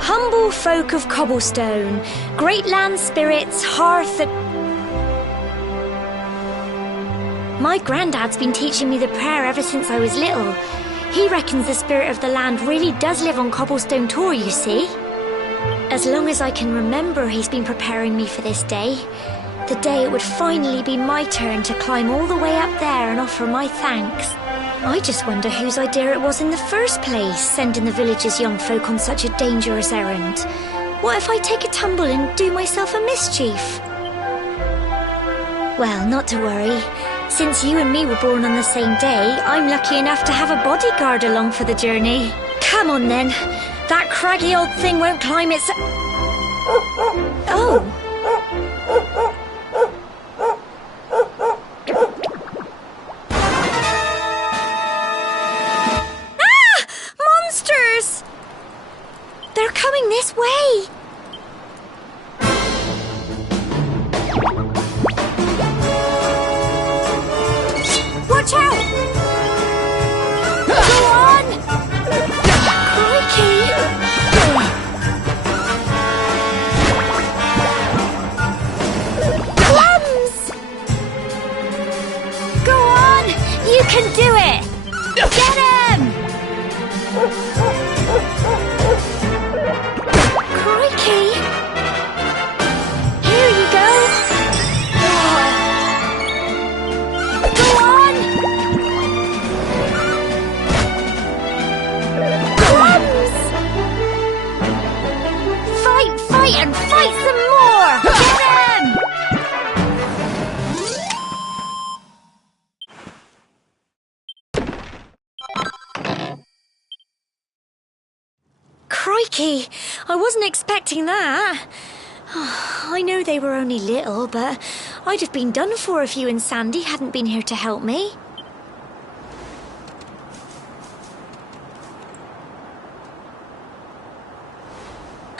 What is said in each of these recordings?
Humble folk of cobblestone, great land spirits, hearth and... My granddad's been teaching me the prayer ever since I was little. He reckons the spirit of the land really does live on Cobblestone Tor, you see. As long as I can remember, he's been preparing me for this day. The day it would finally be my turn to climb all the way up there and offer my thanks. I just wonder whose idea it was in the first place, sending the village's young folk on such a dangerous errand. What if I take a tumble and do myself a mischief? Well, not to worry. Since you and me were born on the same day, I'm lucky enough to have a bodyguard along for the journey. Come on then. That craggy old thing won't climb its... Oh! Ah! Monsters! They're coming this way! Watch out! Go on! Crikey! Plums! Go on! You can do it! Get him! Crikey! Here you go! Go on! Plums! Fight and fight some more! Get him! Crikey! I wasn't expecting that. I know they were only little, but I'd have been done for if you and Sandy hadn't been here to help me.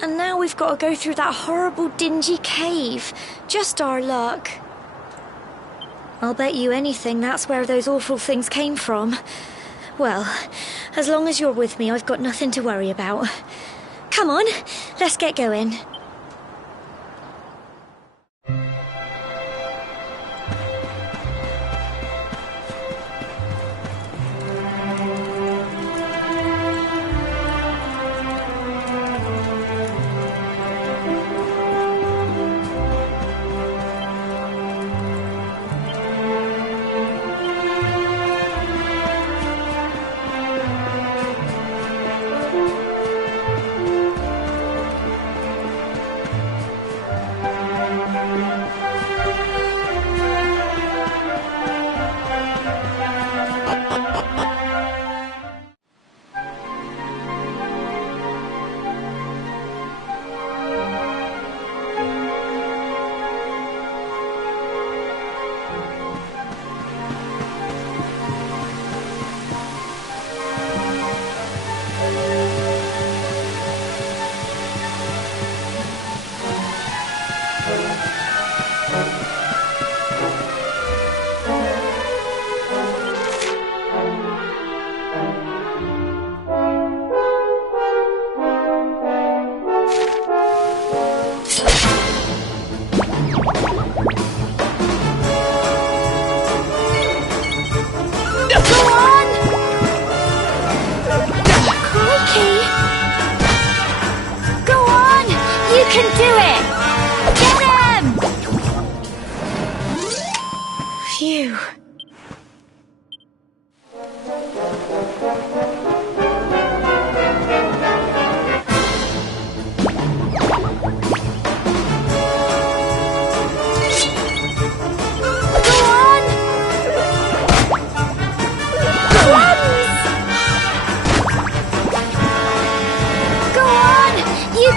And now we've got to go through that horrible dingy cave. Just our luck. I'll bet you anything that's where those awful things came from. Well, as long as you're with me, I've got nothing to worry about. Come on, let's get going.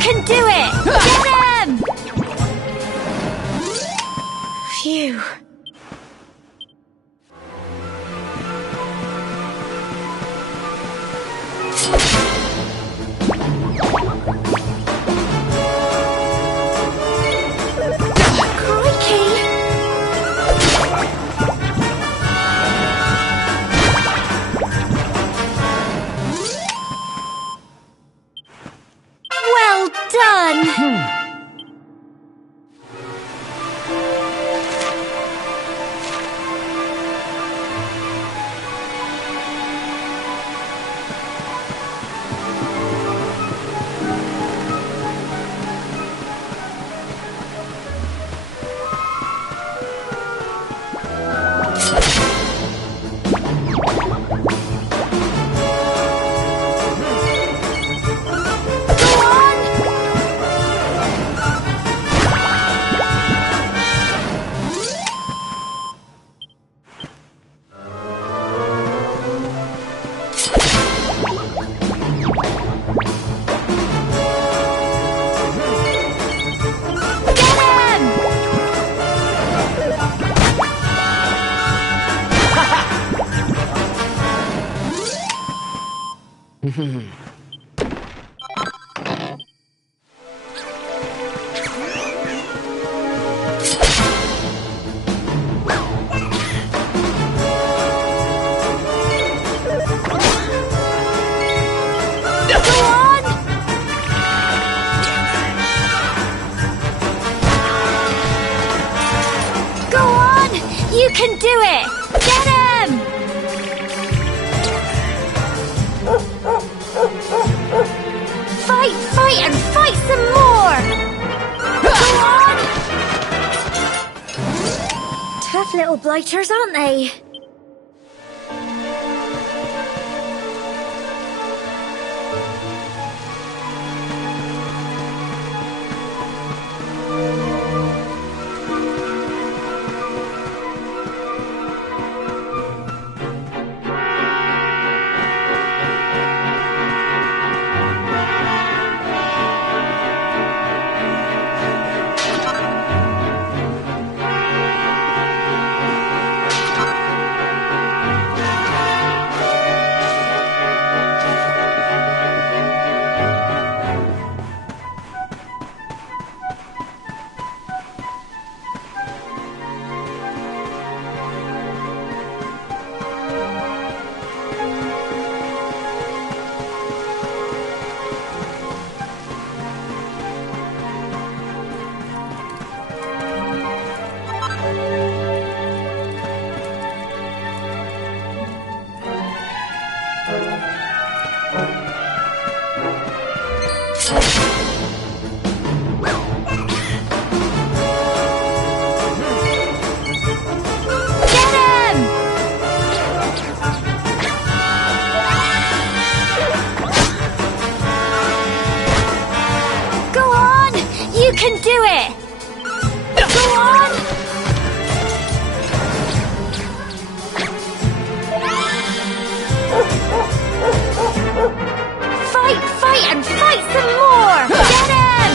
can do it! Get him! Phew. You can do it! Get him! Fight, fight, and fight some more! Go on! Tough little blighters, aren't they? You can do it! Go on! Fight, fight, and fight some more! Get him!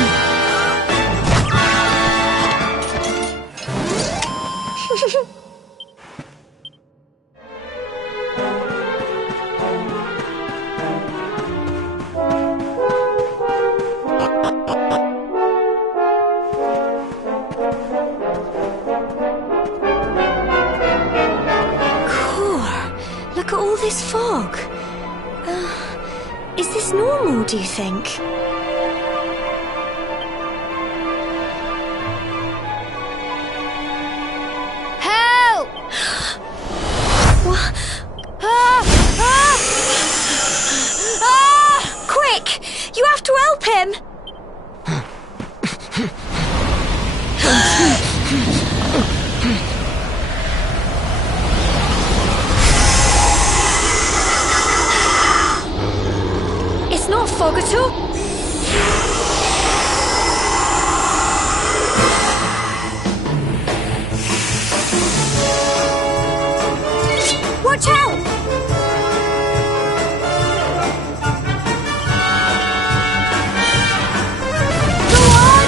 Look at all this fog. Is this normal, do you think? Help! What? Quick! You have to help him! It's not fog at all. Watch out! Go on!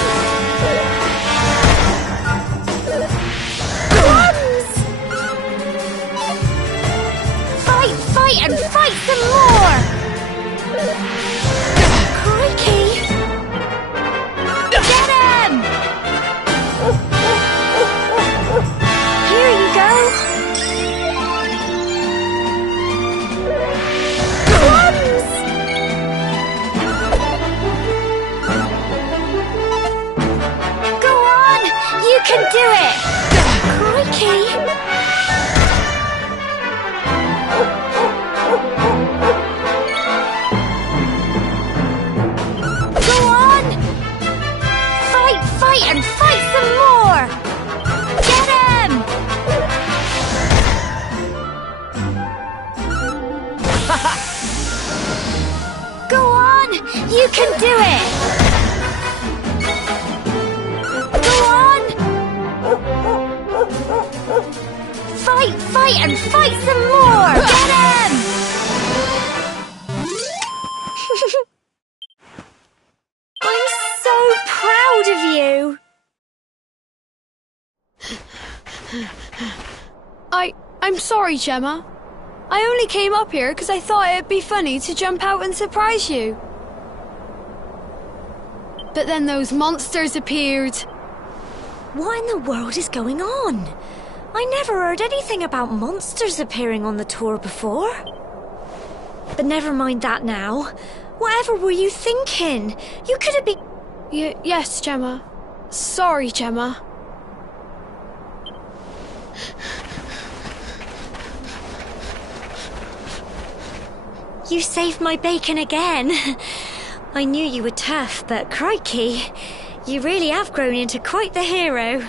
Guns! Fight, fight, and fight some more! Crikey! Get him! Here you go! Guns! Go on! You can do it! Crikey! Fight and fight some more! Get him! Go on! You can do it! Go on! Fight, fight and fight some more! Get him! I'm so proud of you! I'm sorry, Gemma. I only came up here because I thought it'd be funny to jump out and surprise you. But then those monsters appeared. What in the world is going on? I never heard anything about monsters appearing on the tour before. But never mind that now. Whatever were you thinking? You could have been... Yes, Gemma. Sorry, Gemma. You saved my bacon again. I knew you were tough, but crikey, you really have grown into quite the hero.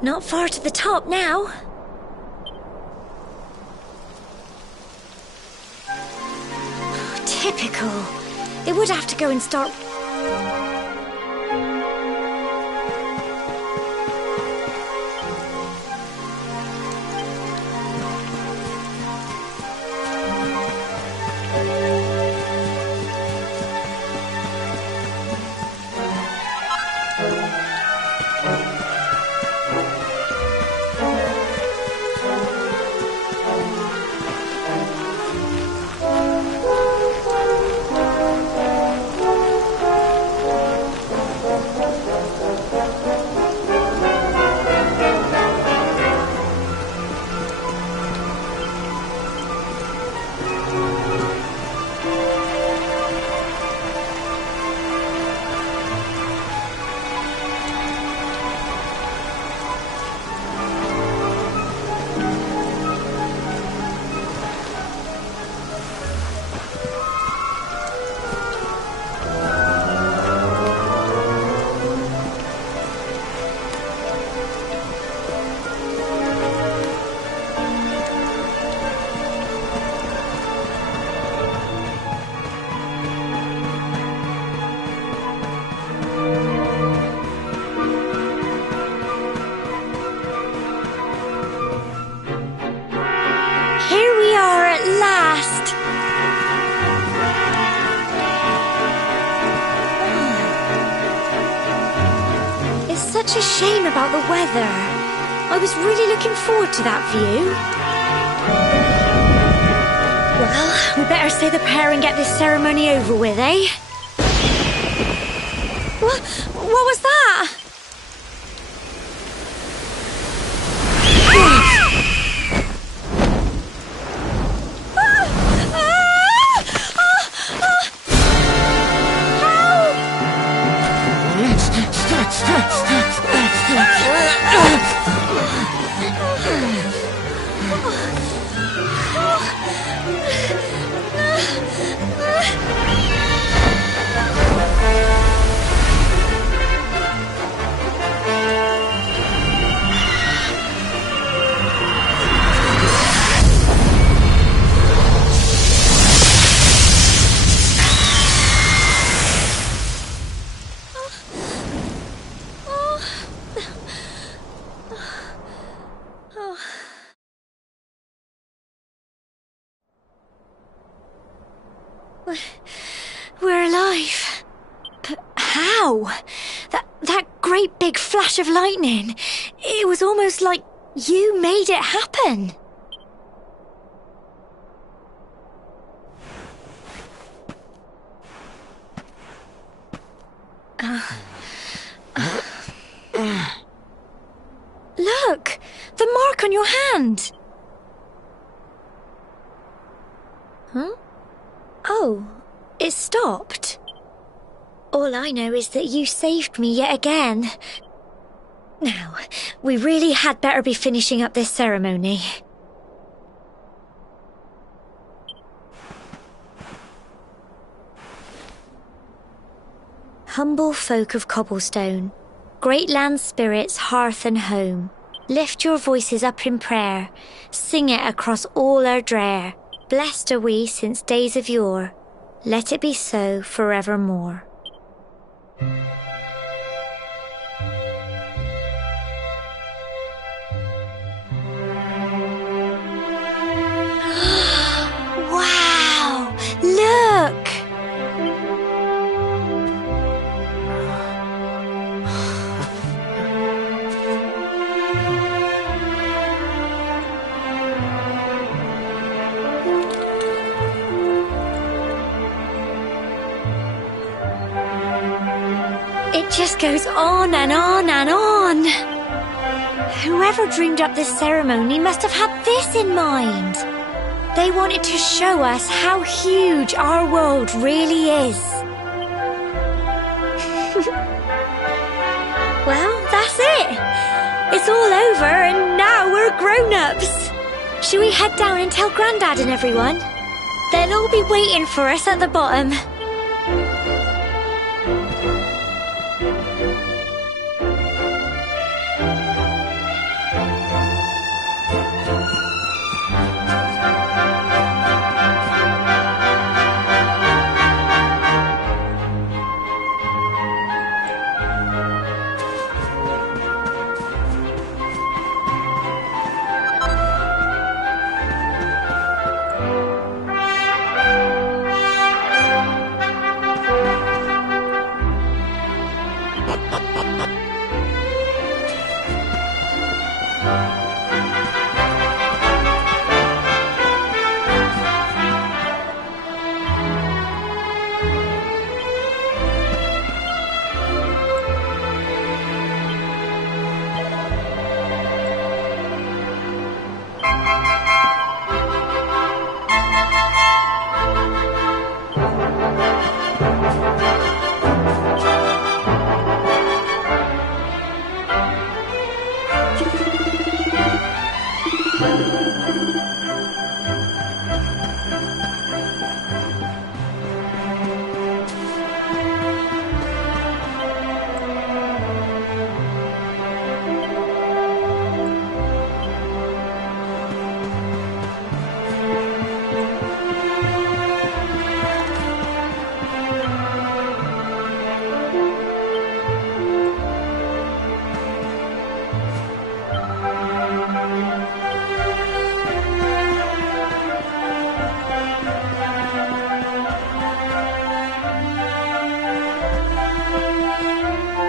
Not far to the top now. Typical. They would have to go and start... Such a shame about the weather. I was really looking forward to that view. Well, we better say the prayer and get this ceremony over with, eh? What was that? We're alive. But how? That great big flash of lightning. It was almost like you made it happen. Look! The mark on your hand! Huh? Oh, it stopped. All I know is that you saved me yet again. Now, we really had better be finishing up this ceremony. Humble folk of Cobblestone, great land spirits, hearth and home, lift your voices up in prayer, sing it across all our drear. Blessed are we since days of yore, let it be so forevermore. Wow! Look! just goes on and on and on. Whoever dreamed up this ceremony must have had this in mind. They wanted to show us how huge our world really is. Well, that's it. It's all over and now we're grown-ups. Shall we head down and tell Grandad and everyone? They'll all be waiting for us at the bottom.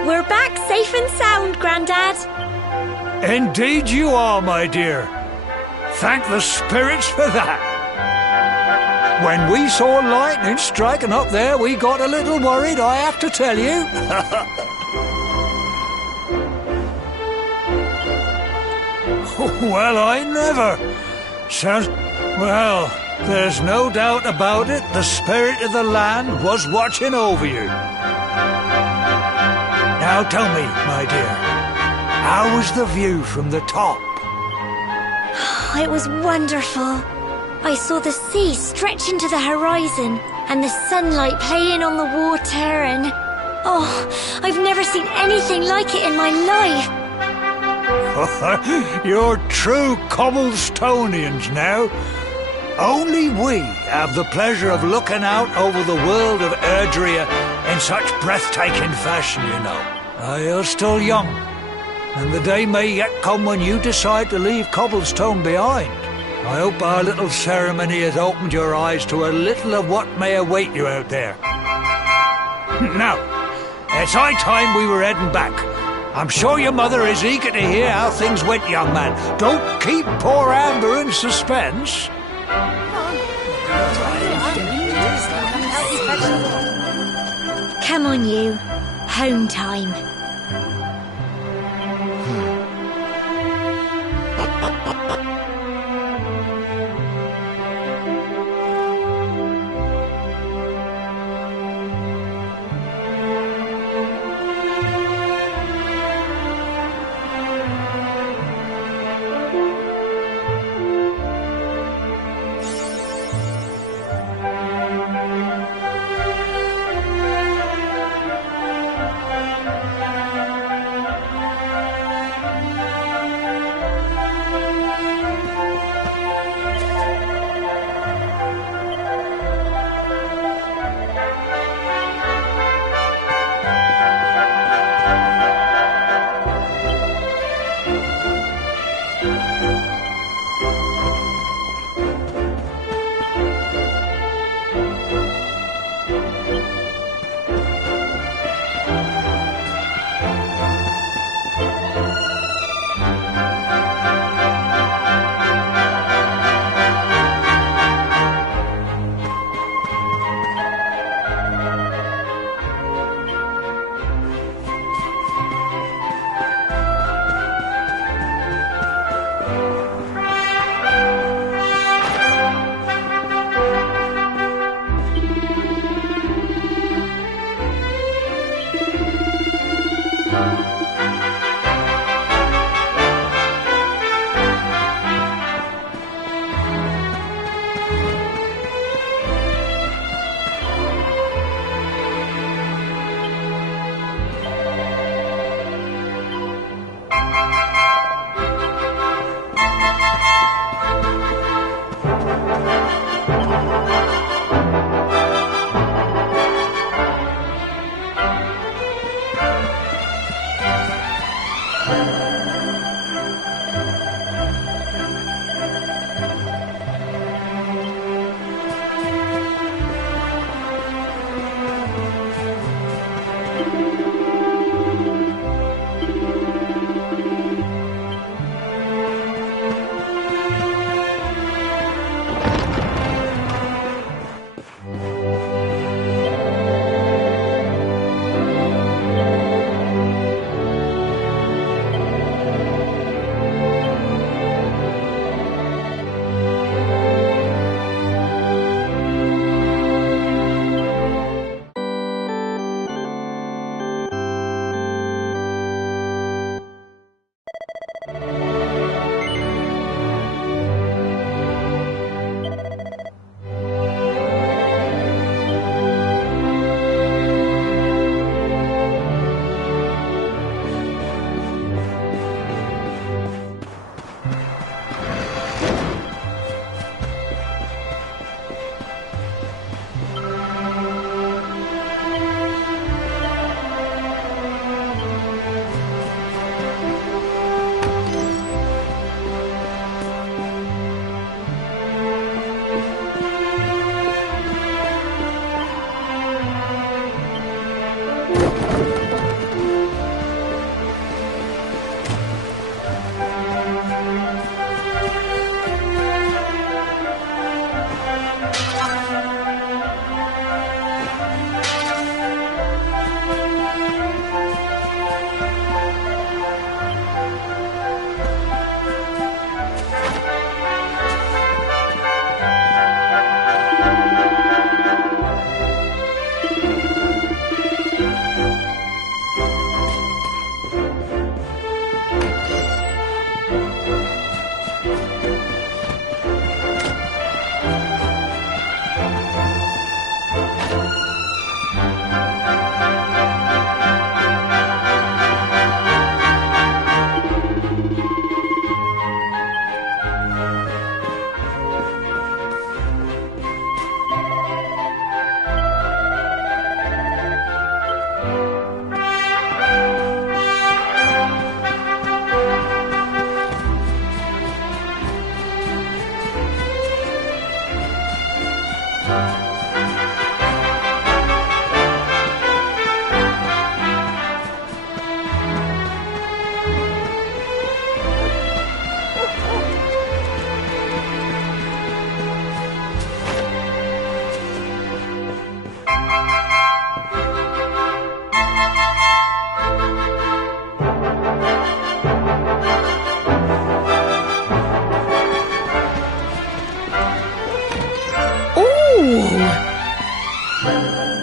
We're back safe and sound, Grandad. Indeed you are, my dear. Thank the spirits for that. When we saw lightning striking up there, we got a little worried, I have to tell you. Well, I never. Well, there's no doubt about it, the spirit of the land was watching over you. Now tell me, my dear, how was the view from the top? It was wonderful. I saw the sea stretch into the horizon and the sunlight playing on the water and... Oh, I've never seen anything like it in my life. You're true Cobblestonians now. Only we have the pleasure of looking out over the world of Erdrea in such breathtaking fashion, you know. You're still young, and the day may yet come when you decide to leave Cobblestone behind. I hope our little ceremony has opened your eyes to a little of what may await you out there. Now, it's high time we were heading back. I'm sure your mother is eager to hear how things went, young man. Don't keep poor Amber in suspense. Come on, you. Home time.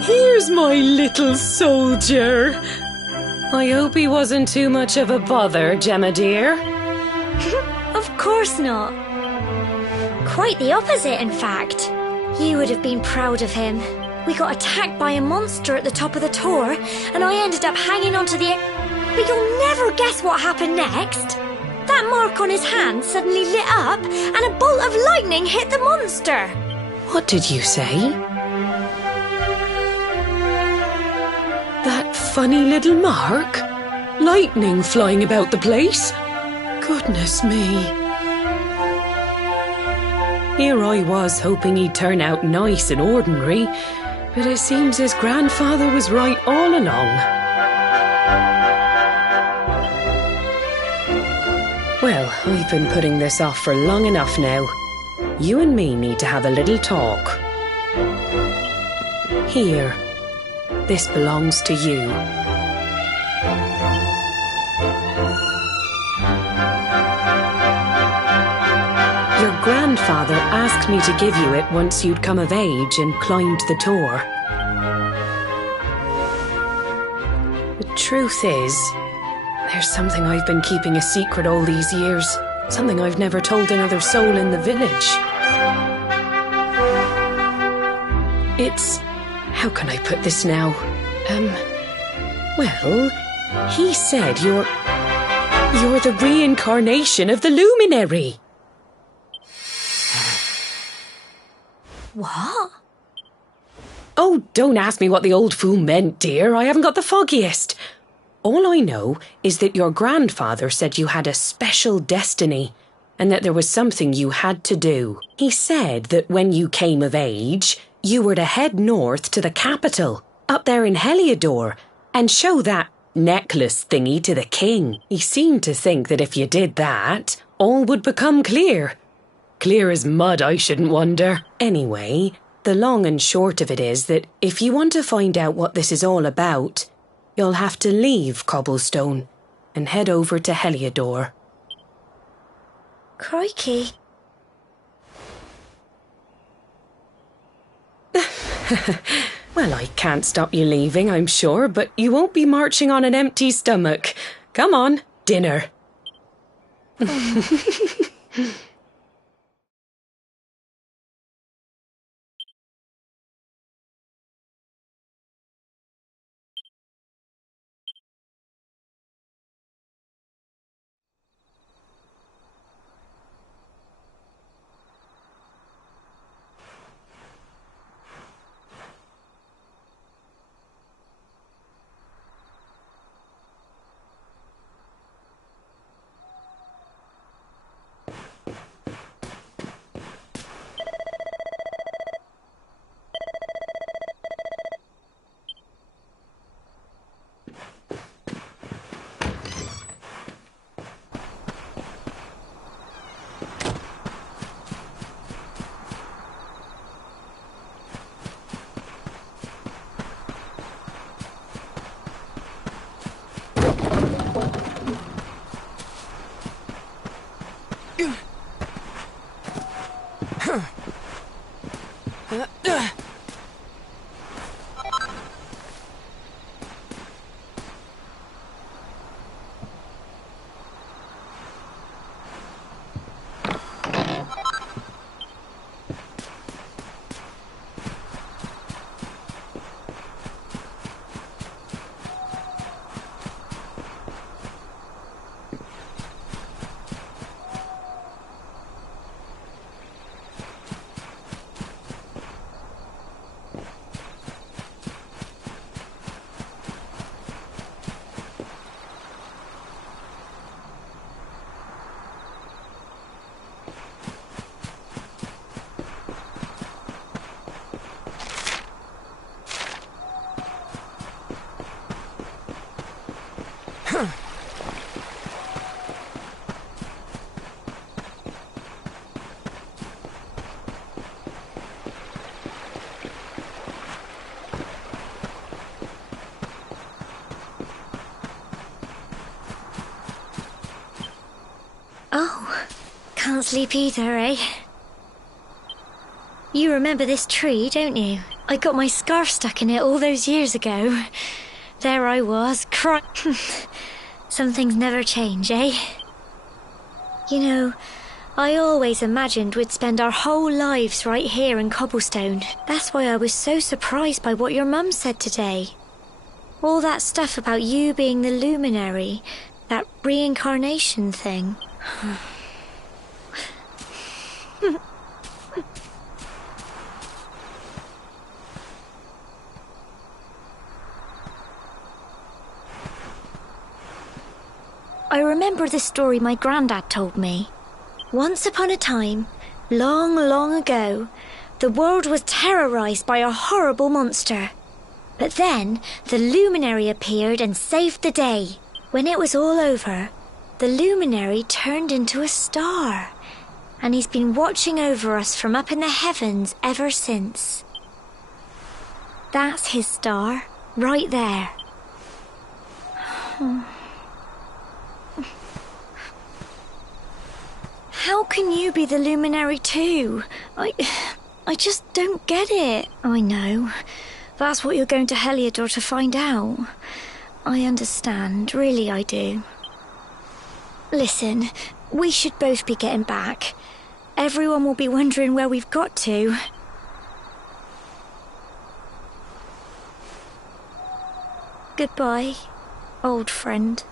Here's my little soldier. I hope he wasn't too much of a bother, Gemma dear. Of course not. Quite the opposite, in fact. You would have been proud of him. We got attacked by a monster at the top of the tour, and I ended up hanging onto the... But you'll never guess what happened next. That mark on his hand suddenly lit up, and a bolt of lightning hit the monster. What did you say? That funny little mark? Lightning flying about the place? Goodness me. Here I was hoping he'd turn out nice and ordinary, but it seems his grandfather was right all along. Well, I've been putting this off for long enough now. You and me need to have a little talk. Here, this belongs to you. Your grandfather asked me to give you it once you'd come of age and climbed the tour. The truth is, There's something I've been keeping a secret all these years. Something I've never told another soul in the village. It's... how can I put this now? Well, he said you're the reincarnation of the luminary. What? Oh, don't ask me what the old fool meant, dear. I haven't got the foggiest. All I know is that your grandfather said you had a special destiny and that there was something you had to do. He said that when you came of age, you were to head north to the capital, up there in Heliodor, and show that necklace thingy to the king. He seemed to think that if you did that, all would become clear. Clear as mud, I shouldn't wonder. Anyway, the long and short of it is that if you want to find out what this is all about, you'll have to leave Cobblestone and head over to Heliodor. Crikey. Well, I can't stop you leaving, I'm sure, but you won't be marching on an empty stomach. Come on, dinner. Oh, can't sleep either, eh? You remember this tree, don't you? I got my scarf stuck in it all those years ago. There I was, crying. Some things never change, eh? You know, I always imagined we'd spend our whole lives right here in Cobblestone. That's why I was so surprised by what your mum said today. All that stuff about you being the luminary, that reincarnation thing. I remember the story my granddad told me. Once upon a time, long, long ago, the world was terrorized by a horrible monster. But then, the luminary appeared and saved the day. When it was all over, the luminary turned into a star. And he's been watching over us from up in the heavens ever since. That's his star, right there. How can you be the luminary too? I just don't get it. I know. That's what you're going to Heliodor to find out. I understand, really I do. Listen, we should both be getting back. Everyone will be wondering where we've got to. Goodbye, old friend.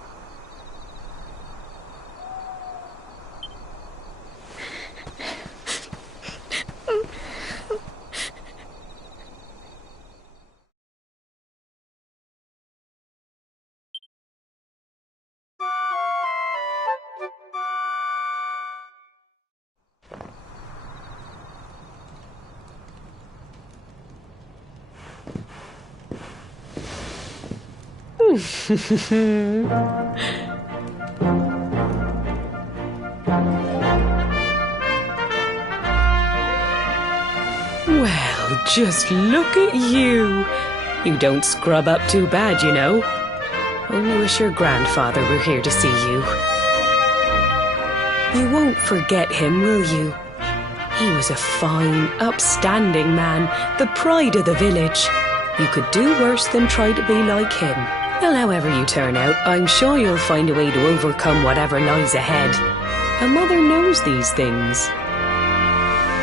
Well, just look at you. You don't scrub up too bad, you know. Only wish your grandfather were here to see you. You won't forget him, will you? He was a fine, upstanding man, the pride of the village. You could do worse than try to be like him. Well, however you turn out, I'm sure you'll find a way to overcome whatever lies ahead. A mother knows these things.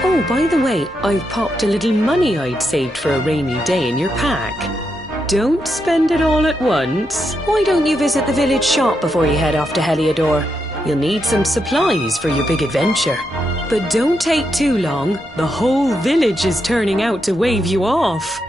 Oh, by the way, I've popped a little money I'd saved for a rainy day in your pack. Don't spend it all at once. Why don't you visit the village shop before you head off to Heliodor? You'll need some supplies for your big adventure. But don't take too long. The whole village is turning out to wave you off.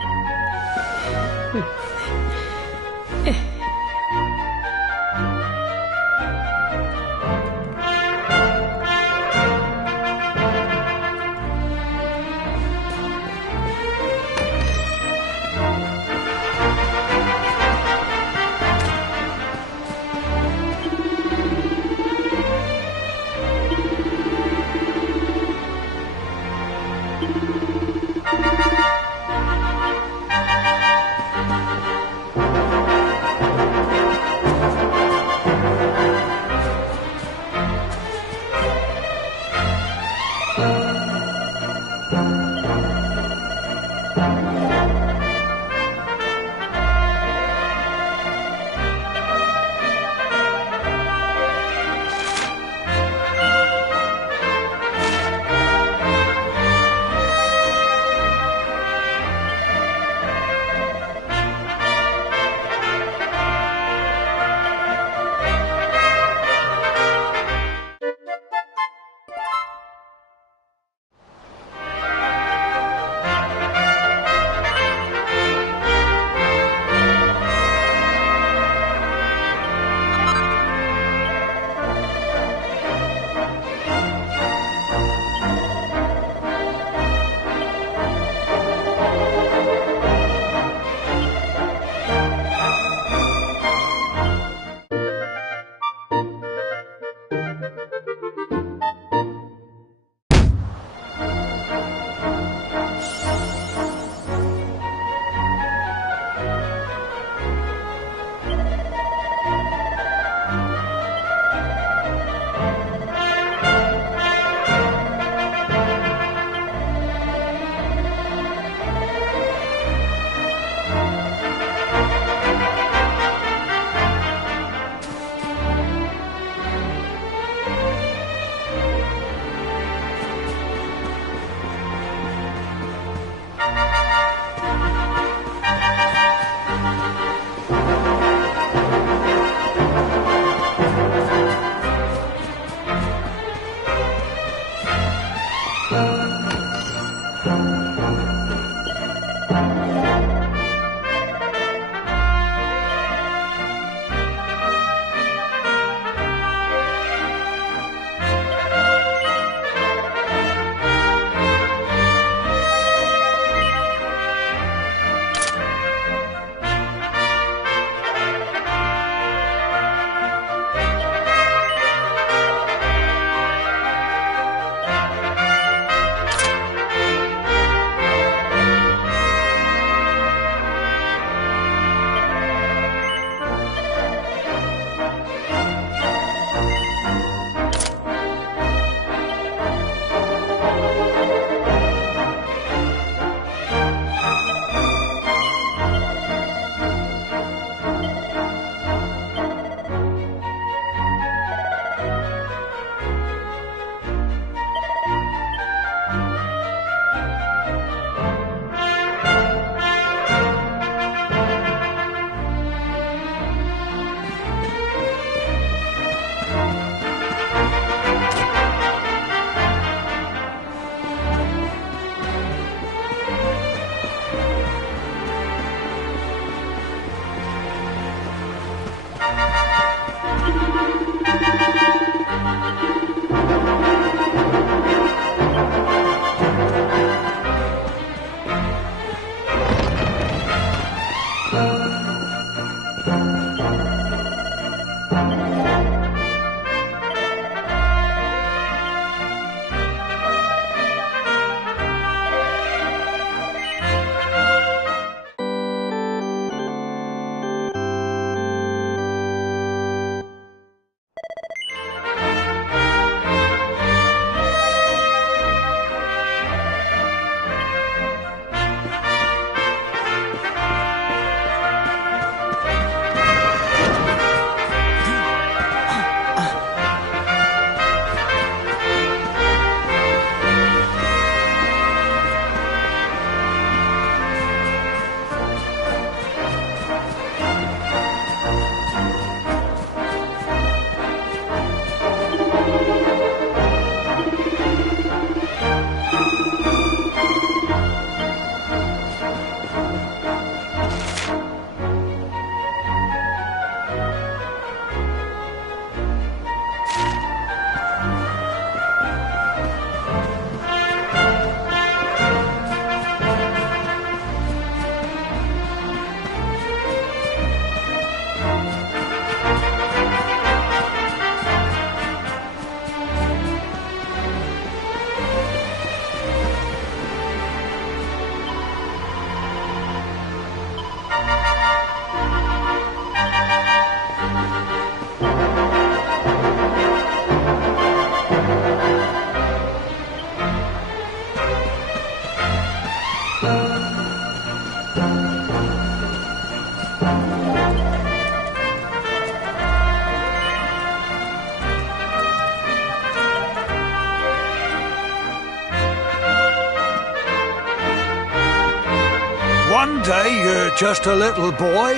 one day you're just a little boy,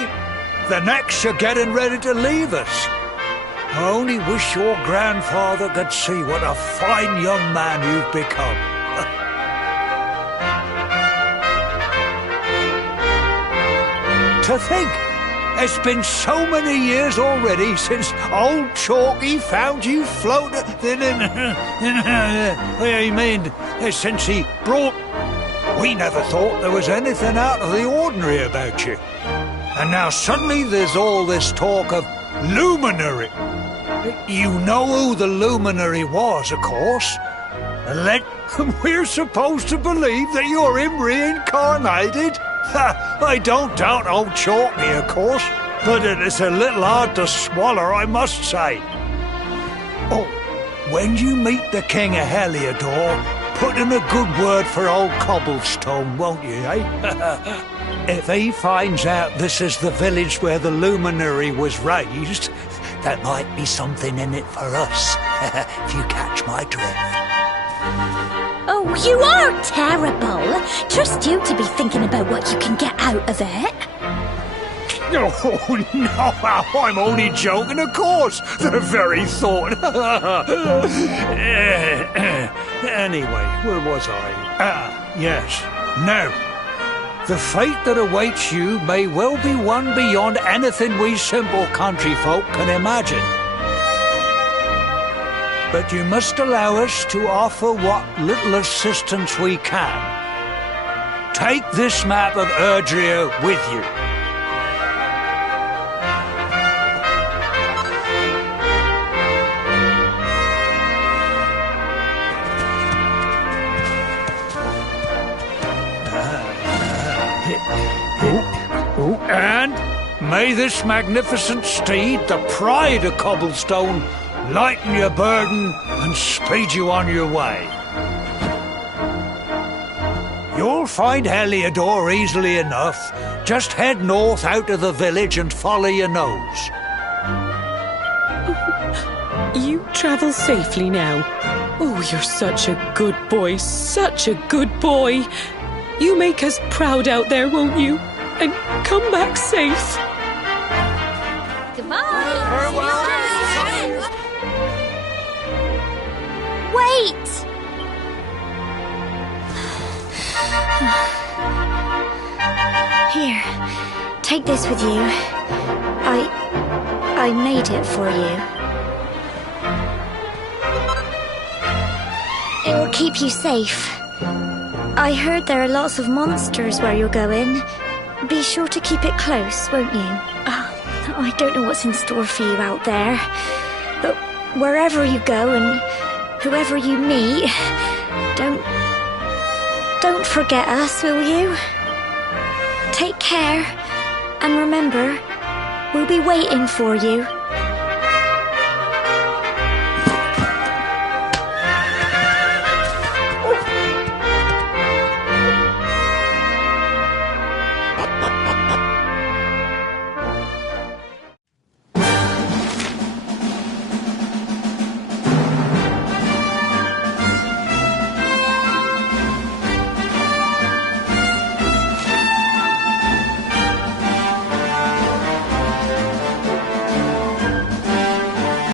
the next you're getting ready to leave us. I only wish your grandfather could see what a fine young man you've become. To think, it's been so many years already since old Chalky found you floating since he brought... We never thought there was anything out of the ordinary about you. And now suddenly there's all this talk of luminary. You know who the luminary was, of course. We're supposed to believe that you're him reincarnated? I don't doubt old Chalky, of course, but it is a little hard to swallow, I must say. Oh, when you meet the King of Heliodor, put in a good word for old Cobblestone, won't you, eh? If he finds out this is the village where the luminary was raised, there might be something in it for us, if you catch my drift. Oh, you are terrible. Trust you to be thinking about what you can get out of it. Oh, no, I'm only joking, of course. The very thought. Anyway, where was I? Yes. Now, the fate that awaits you may well be one beyond anything we simple country folk can imagine. But you must allow us to offer what little assistance we can. Take this map of Erdrea with you. And may this magnificent steed, the pride of Cobblestone, lighten your burden and speed you on your way. You'll find Heliodor easily enough. Just head north out of the village and follow your nose. You travel safely now. Oh, you're such a good boy, such a good boy. You make us proud out there, won't you? And come back safe. Goodbye. Farewell. Wait! Here, take this with you. I made it for you. It will keep you safe. I heard there are lots of monsters where you're going. Be sure to keep it close, won't you? I don't know what's in store for you out there, but wherever you go and whoever you meet, don't forget us, will you? Take care, and remember, we'll be waiting for you.